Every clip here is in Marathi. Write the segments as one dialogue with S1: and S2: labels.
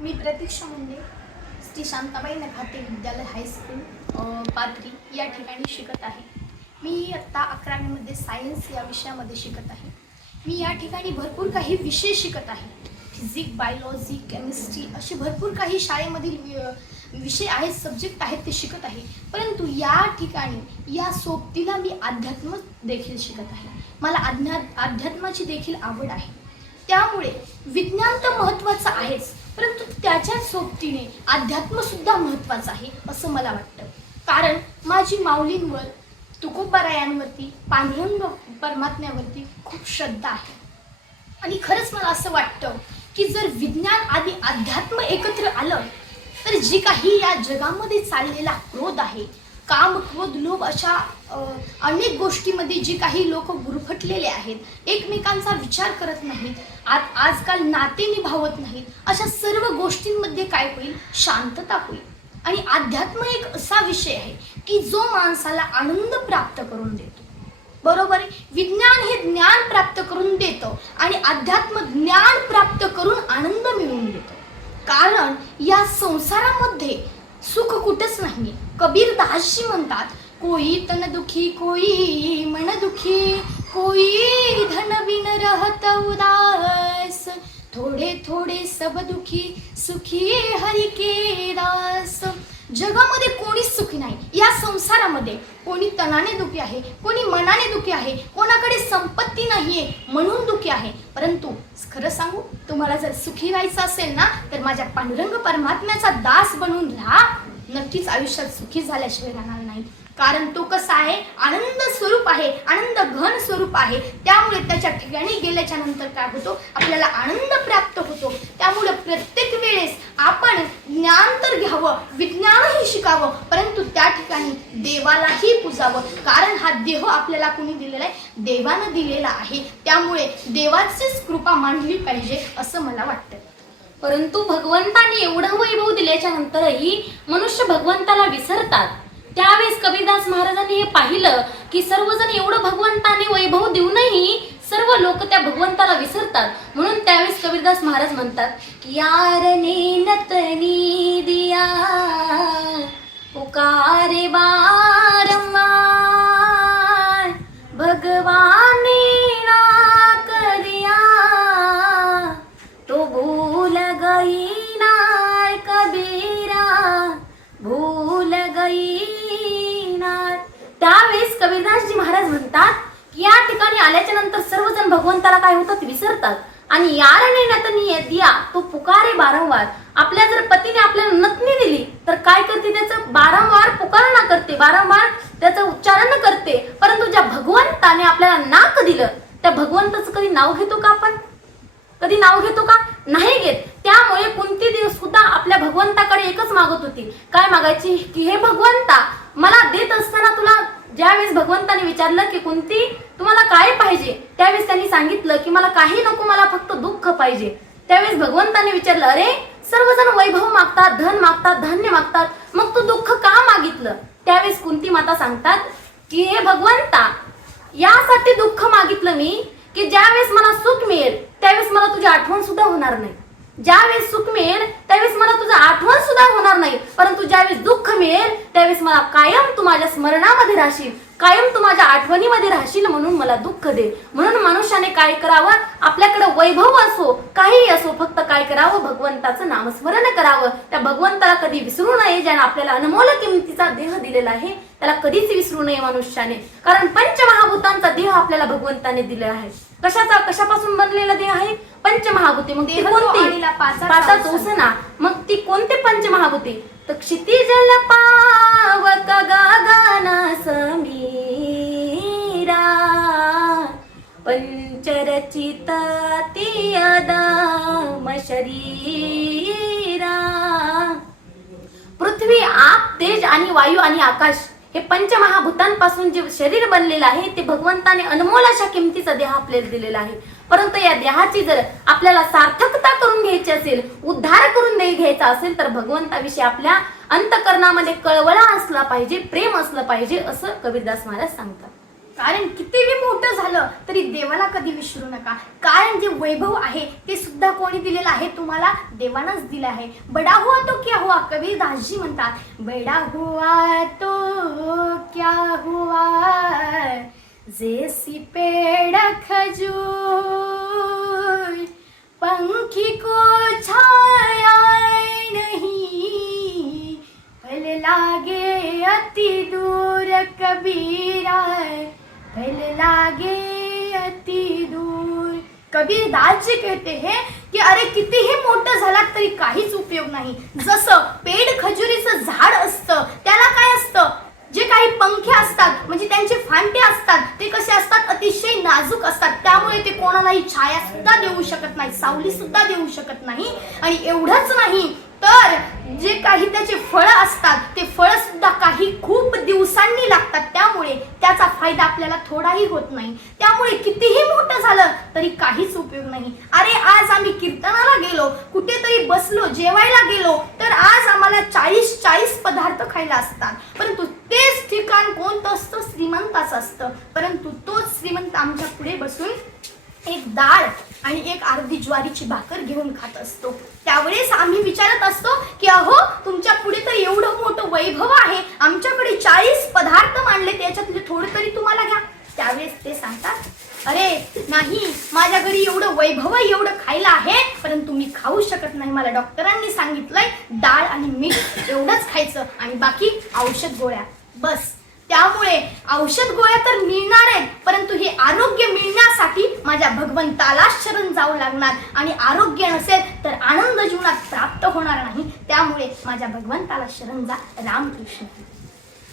S1: मी प्रतीक्षा मुंडे श्री शांताबाई नखाते विद्यालय हायस्कूल अ, पाथरी या ठिकाणी शिकत आहे. मी आत्ता अकरावीमध्ये सायन्स या विषयामध्ये शिकत आहे. मी या ठिकाणी भरपूर काही विषय शिकत आहे. फिजिक बायोलॉजी केमिस्ट्री असे भरपूर काही शाळेमधील वि- विषय आहेत सब्जेक्ट आहेत ते शिकत आहे. परंतु या ठिकाणी या सोबतीला मी अध्यात्म देखील शिकत आहे. मला अध्या अध्यात्माची देखील आवड आहे. त्यामुळे विज्ञान तर महत्त्वाचं आहेच. परंतु त्याच्या सोबतीने अध्यात्म सुद्धा महत्त्वाचं आहे असं मला वाटतं. कारण माझी माऊलींवर तुकोबारायांवरती पांडुरंग परमात्म्यावरती खूप श्रद्धा आहे. आणि खरंच मला असं वाटतं की जर विज्ञान आणि अध्यात्म एकत्र आलं तर जी काही या जगामध्ये चाललेला क्रोध आहे काम क्रोध लोभ अशा अनेक गोष्टीमध्ये जी काही लोक गुरफटलेले आहेत एकमेकांचा विचार करत नाहीत आज आजकाल नाते निभावत नाहीत अशा सर्व गोष्टींमध्ये काय होईल? शांतता होईल. आणि अध्यात्म एक असा विषय आहे की जो माणसाला आनंद प्राप्त करून देतो. बरोबर आहे? विज्ञान हे ज्ञान प्राप्त करून देतं आणि अध्यात्म ज्ञान प्राप्त करून आनंद मिळवून देतो. कारण या संसारामध्ये सुख कुठंच नाही कबीर दासजी म्हणतात कोई तन दुखी कोई मन दुखी कोई धन बिन रहत उदास थोडे थोडे सब दुखी सुखी हरी के दास जगामध्ये कोणीच सुखी नाही. या संसारामध्ये कोणी तनाने दुखी आहे कोणी मनाने दुखी आहे कोणाकडे संपत्ती नाहीये म्हणून दुखी आहे. परंतु खरं सांगू तुम्हाला जर सुखी व्हायचं असेल ना तर माझ्या पांडुरंग परमात्म्याचा दास बनून राहा. नक्कीच आयुष्यात सुखी झाल्याशिवाय राहणार नाही. कारण तो कसा आहे? आनंद स्वरूप आहे. आनंद घन स्वरूप आहे. त्यामुळे त्याच्या ठिकाणी गेल्याच्यानंतर काय होतो? आपल्याला आनंद प्राप्त होतो. त्यामुळे प्रत्येक वेळेस आपण ज्ञान तर घ्यावं विज्ञानही शिकावं परंतु त्या ठिकाणी देवालाही पुजावं. कारण हा देह आपल्याला कुणी दिलेला आहे? देवानं दिलेला आहे. त्यामुळे देवाचीच कृपा मांडली पाहिजे असं मला वाटतं.
S2: परंतु भगवंताने एवढं वैभव दिल्याच्या नंतरही मनुष्य भगवंताला विसरतात. त्यावेळेस कबीरदास महाराजांनी हे पाहिलं की सर्वजण एवढं भगवंताने वैभव देऊनही सर्व लोक त्या भगवंताला विसरतात. म्हणून त्यावेळेस कबीरदास महाराज म्हणतात की नतनी दिया उकारे बा महाराज म्हणतात की या ठिकाणी आल्याच्यानंतर सर्वजण भगवंताला काय होतात विसरतात. आणि यारने दिया तो पुकारे वारंवार आपल्या जर पतीने आपल्याला नतनी दिली तर काय करते त्याचं? वारंवार पुकारना करते. वारंवार त्याचं उच्चारण करते. परंतु ज्या भगवंताने आपल्याला नाक दिलं त्या भगवंताचं कधी नाव घेतो का आपण? कधी नाव घेतो का? नाही घेत. त्यामुळे कुंती देव सुद्धा आपल्या भगवंताकडे एकच मागत होती. काय मागायची? की हे भगवंता मला देत असताना तुला ज्यावेळेस भगवंताने विचारलं की कुंती तुम्हाला काय पाहिजे? त्यावेळेस त्यांनी सांगितलं की मला काही नको मला फक्त दुःख पाहिजे. त्यावेळेस भगवंताने विचारलं अरे सर्वजण वैभव मागतात धन मागतात धान्य मागतात मग तू दुःख का मागितलं? त्यावेळेस कुंती माता सांगतात की हे भगवंता यासाठी दुःख मागितलं मी की ज्यावेळेस मला सुख मिळेल त्यावेळेस मला तुझी आठवण सुद्धा होणार नाही. ज्यावेळेस सुख मिळेल त्यावेळेस मला तुझं आठवण सुद्धा होणार नाही. परंतु ज्यावेळेस दुःख मिळेल त्यावेळेस मला कायम तू माझ्या स्मरणामध्ये राहशील. कायम तू माझ्या आठवणीमध्ये राहशील म्हणून मला दुःख दे. म्हणून मनुष्याने काय करावं? आपल्याकडे वैभव असो काही असो फक्त काय करावं? भगवंताचं नामस्मरण करावं. त्या भगवंताला कधी विसरू नये ज्याने आपल्याला अनमोल किमतीचा देह दिलेला आहे. त्याला कधीच विसरू नये मनुष्याने. कारण पंचमहाभूतांचा देह आपल्याला भगवंताने दिला आहे. कशाचा कशापासून बनलेला देह आहे? पंचमहाभूते. मग ती कोणती?
S1: आणिला पाचा
S2: पाचा
S1: चौसना.
S2: चौसना मग ती कोणते पंचमहाभूते? तर क्षितिजल पावक गगना समीरा पंचरचिता ती अदम शरीरा पृथ्वी आप तेज आणि वायू आणि आकाश हे पंचमहाभूतांपासून जे शरीर बनलेलं आहे ते भगवंताने अनमोल अशा किमतीचा देह आपल्याला दिलेला आहे. परंतु या देहाची जर आपल्याला सार्थकता करून घ्यायची असेल उद्धार करून घ्यायचा असेल तर भगवंताविषयी आपल्या अंतकरणामध्ये कळवळा असला पाहिजे प्रेम असलं पाहिजे असं कबीरदास महाराज सांगतात.
S1: कारण कितीही मोठं झालं तरी देवाला कधी विसरू नका. कारण जे वैभव आहे ते सुद्धा कोणी दिलेलं आहे तुम्हाला देवानंच दिलं आहे. बडा हुआ तो क्या हुआ? कवी दासजी म्हणतात. बडा हुआ तो क्या हुआ? जैसी पेड़ खजूर पंखी को छाया नहीं। फल लागे अति दूर कबीरा फल लागे अति दूर। कबीर जी कहते हैं की अरे कितीही मोठं झाला तरी काहीच उपयोग नाही. जसं पेड खजुरीचं झाड असतं त्याला काय असतं? जे काही पंखे असतात म्हणजे त्यांचे फांटे असतात ते कसे असतात? अतिशय नाजूक असतात. त्यामुळे ते कोणालाही छाया सुद्धा देऊ शकत नाही सावली सुद्धा देऊ शकत नाही. आणि एवढंच नाही तर जे काही त्याचे फळं असतात ते फळं सुद्धा काही खूप दिवसांनी लागतात. त्यामुळे त्याचा फायदा आपल्याला थोडाही होत नाही. त्यामुळे कितीही मोठं झालं तरी काहीच उपयोग नाही. अरे आज आम्ही कीर्तनाला गेलो कुठेतरी बसलो जेवायला गेलो तर आज आम्हाला चाळीस चाळीस पदार्थ खायला असतात. परंतु तेच ठिकाण कोणतं असतं? श्रीमंताचं असतं. परंतु तोच श्रीमंत आमच्या पुढे बसून एक डाळ आणि एक अर्धी ज्वारीची भाकर घेऊन खात असतो. त्यावेळेस आम्ही विचारत असतो की अहो तुमच्यापुढे तर एवढं मोठं वैभव आहे. आमच्याकडे चाळीस पदार्थ मांडले त्याच्यातले थोडे तरी तुम्हाला घ्या. त्यावेळेस ते सांगतात अरे नाही माझ्या घरी एवढं वैभव एवढं खायला आहे परंतु मी खाऊ शकत नाही. मला डॉक्टरांनी सांगितलंय डाळ आणि मीठ एवढंच खायचं आणि बाकी औषध गोळ्या. बस. त्यामुळे औषध गोळ्या तर मिळणार आहेत परंतु हे आरोग्य मिळण्यासाठी माझ्या भगवंताला शरण जावं लागणार. आणि आरोग्य नसेल तर आनंद जीवनात प्राप्त होणार नाही. त्यामुळे माझ्या भगवंताला शरण जा रामकृष्ण.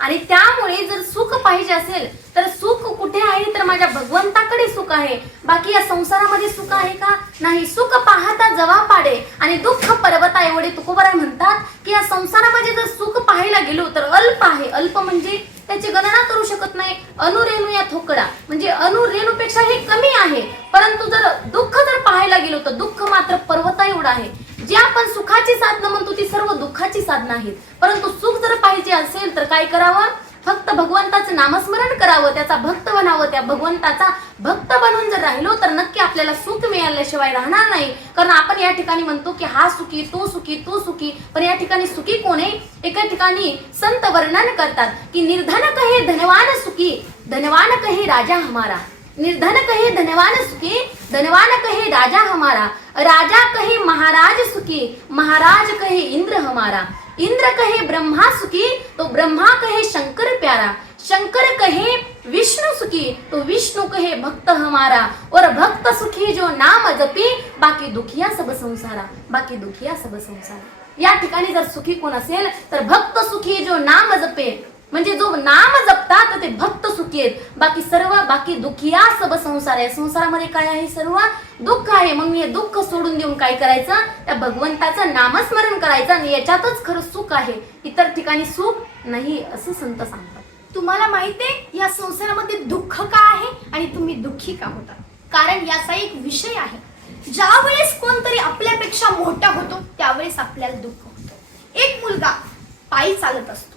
S2: आणि त्यामुळे जर सुख पाहिजे असेल तर सुख कुठे आहे? तर माझ्या भगवंताकडे सुख आहे. बाकी या संसारामध्ये सुख आहे का? नाही. सुख पाहता जवा पाडे. आणि दुःख पर्वता एवढे तुकोबराय म्हणतात की या संसारामध्ये जर सुख पाहायला गेलो तर अल्प आहे. अल्प म्हणजे त्याची गणना करू शकत नाही. अनुरेणू या थोकडा. म्हणजे अनुरेणूपेक्षा हे कमी आहे. परंतु जर दुःख जर पाहायला गेलो तर दुःख मात्र पर्वता एवढं आहे. जी आपण सुखाची साधनं म्हणतो ती सर्व दुःखाची साधनं आहेत. परंतु सुख जर पाहिजे असेल तर काय करावं? फक्त भगवंताचं नामस्मरण करावं त्याचा भक्त बनावं. त्या भगवंताचा भक्त बनून जर राहिलो तर नक्की आपल्याला सुख मिळाल्याशिवाय राहणार नाही. कारण आपण या ठिकाणी म्हणतो की हा सुखी तो सुखी तो सुखी. पण या ठिकाणी सुखी कोण? आहे एका ठिकाणी संत वर्णन करतात की निर्धन कहे धनवान सुखी धनवान कहे राजा हमारा. निर्धन कहे धनवान सुखी धनवान कहे राजा हमारा राजा कहे महाराज सुखी महाराज कहे इंद्र हमारा। इंद्र कहे ब्रह्मा सुखी तो ब्रह्मा कहे शंकर प्यारा। शंकर कहे विष्णु सुखी तो विष्णु कहे भक्त हमारा। और भक्त सुखी जो नाम जपी बाकी दुखिया सब संसारा। बाकी दुखिया सब संसारा। या ठिकाणी जर सुखी कोण असेल तर भक्त सुखी जो नाम जपे म्हणजे जो नाम जपतात ते भक्त सुखी आहेत. बाकी सर्व बाकी दुखिया सब संसार आहे. संसारामध्ये काय आहे? सर्व दुःख आहे. मग मी हे दुःख सोडून देऊन काय करायचं? त्या भगवंताचं नामस्मरण करायचं आणि याच्यातच खरं सुख आहे. इतर ठिकाणी सुख नाही असं संत सांगतात.
S1: तुम्हाला माहितीये या संसारामध्ये दुःख का आहे आणि तुम्ही दुःखी का होता? कारण याचा एक विषय आहे. ज्या वेळेस कोणतरी आपल्यापेक्षा मोठा होतो त्यावेळेस आपल्याला दुःख होतं. एक मुलगा पायी चालत असतो.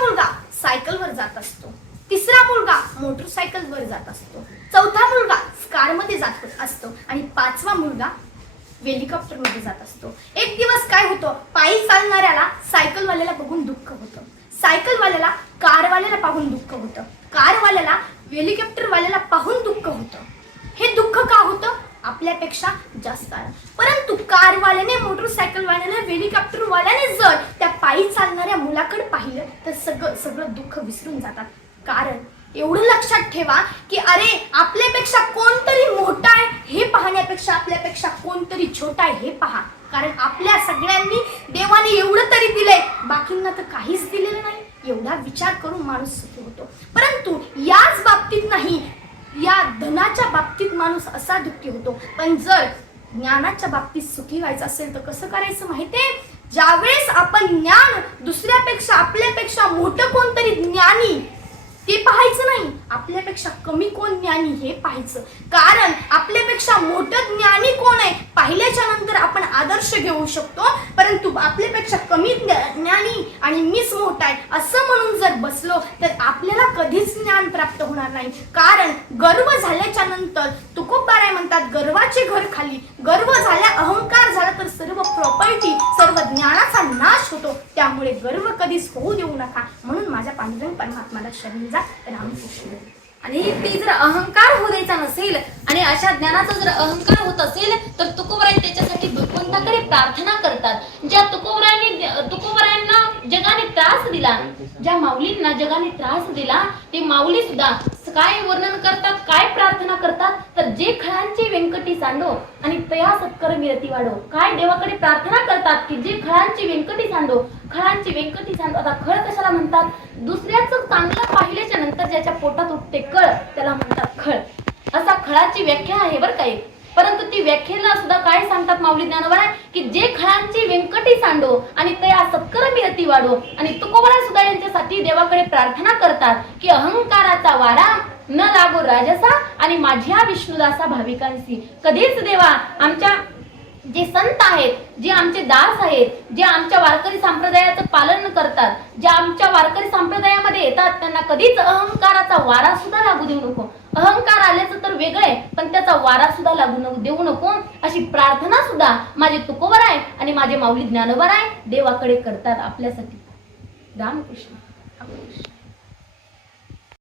S1: मुलगा सायकलवर जात असतो. तिसरा मुलगा मोटरसायकलवर जात असतो. चौथा मुलगा कारमध्ये जात असतो. आणि पाचवा मुलगा हेलिकॉप्टरमध्ये जात असतो. एक दिवस काय होतं? पायी चालणाऱ्याला सायकलवाल्याला बघून दुःख होतं. सायकलवाल्याला कारवाल्याला पाहून दुःख होतं. कारवाल्याला हेलिकॉप्टरवाल्याला पाहून दुःख होतं. आपल्यापेक्षा जास्त आहे. परंतु कारवाल्याने मोटरसायकलवाल्याने हेलिकॉप्टरवाल्याने जर त्या पायी चालणाऱ्या मुलाकडे पाहिलं तर सगळं सगळं दुःख विसरून जातात. कारण एवढं लक्षात ठेवा की अरे आपल्यापेक्षा कोणतरी मोठा आहे हे पाहण्यापेक्षा आपल्यापेक्षा कोणतरी छोटा आहे हे पहा. कारण आपल्या सगळ्यांनी देवाने एवढं तरी दिलंय बाकींना तर काहीच दिलेलं नाही. एवढा विचार करून माणूस सुखी होतो. परंतु याच बाबतीत नाही या धनाच्या बाबतीत माणूस असा दुःखी होतो. पण जर ज्ञानाच्या बाबतीत सुखी व्हायचं असेल तर कसं करायचं माहितीये? ज्यावेळेस आपण ज्ञान दुसऱ्यापेक्षा आपल्यापेक्षा मोठं कोणतरी ज्ञानी आपल्यापेक्षा कमी कोण ज्ञानी हे पाहायचं. कारण आपल्यापेक्षा मोठं ज्ञानी कोण आहे? पाहिल्याच्या नंतर आपण आदर्श घेऊ शकतो. परंतु आपल्यापेक्षा कमी ज्ञानी आणि मीच मोठा आहे असं म्हणून जर बसलो तर आपल्याला कधीच ज्ञान प्राप्त होणार नाही. कारण गर्व झाल्याच्यानंतर तुकोबाराय म्हणतात गर्वाचे घर खाली. गर्व झाल्या अहंकार झाला तर सर्व प्रॉपर्टी सर्व ज्ञानाचा नाश होतो. त्यामुळे गर्व कधीच होऊ देऊ नका. म्हणून माझ्या पांडुरंग परमात्माला शरण जा. रामकृष्ण.
S2: आणि ती जर अहंकार हो द्यायचा नसेल आणि अशा ज्ञानाचा जर अहंकार होत असेल तर तुकोबराय त्याच्यासाठी भगवंताकडे प्रार्थना करतात. ज्या तुकोबरायांनी तुकोबरायांना जगाने त्रास दिला ज्या माऊलींना जगाने त्रास दिला ते माऊली सुद्धा काय वर्णन करतात काय प्रार्थना करतात तर जे खळांचे व्यंकटी सांडो आणि तया सत्कर मिरती वाढो काय देवाकडे प्रार्थना करतात की जे खळांची व्यंकटी सांडो खळांची व्यंकटी सांडो आता खळ कशाला म्हणतात? दुसऱ्याचं चांगलं पाहिल्याच्या नंतर ज्याच्या पोटात उठते कळ त्याला म्हणतात खळ. असा खळाची व्याख्या आहे बरं काही परंतु ती व्याख्येला सुद्धा काय सांगतात माऊली ज्ञानवर की जे खळांची व्यंकटी सांडो आणि तया सत्कर मिरती वाढो आणि तुकोबरा सुद्धा यांच्यासाठी देवाकडे प्रार्थना करतात की अहंकाराचा वारा न लागो राजसा आणि माझ्या विष्णुदासा भाविकांशी. कधीच देवा आमच्या जे संत आहेत जे आमचे दास आहेत जे आमच्या पालन करतात. जे आमच्या वारकरी संप्रदायामध्ये येतात त्यांना कधीच अहंकाराचा वारा सुद्धा लागू देऊ नको. अहंकार आल्याचं तर वेगळं आहे पण त्याचा वारा सुद्धा लागू देऊ नको. अशी प्रार्थना सुद्धा माझे तुकोबर आहे आणि माझे माऊली ज्ञानोबर आहे. देवाकडे करतात आपल्यासाठी. रामकृष्ण.
S1: रामकृष्ण.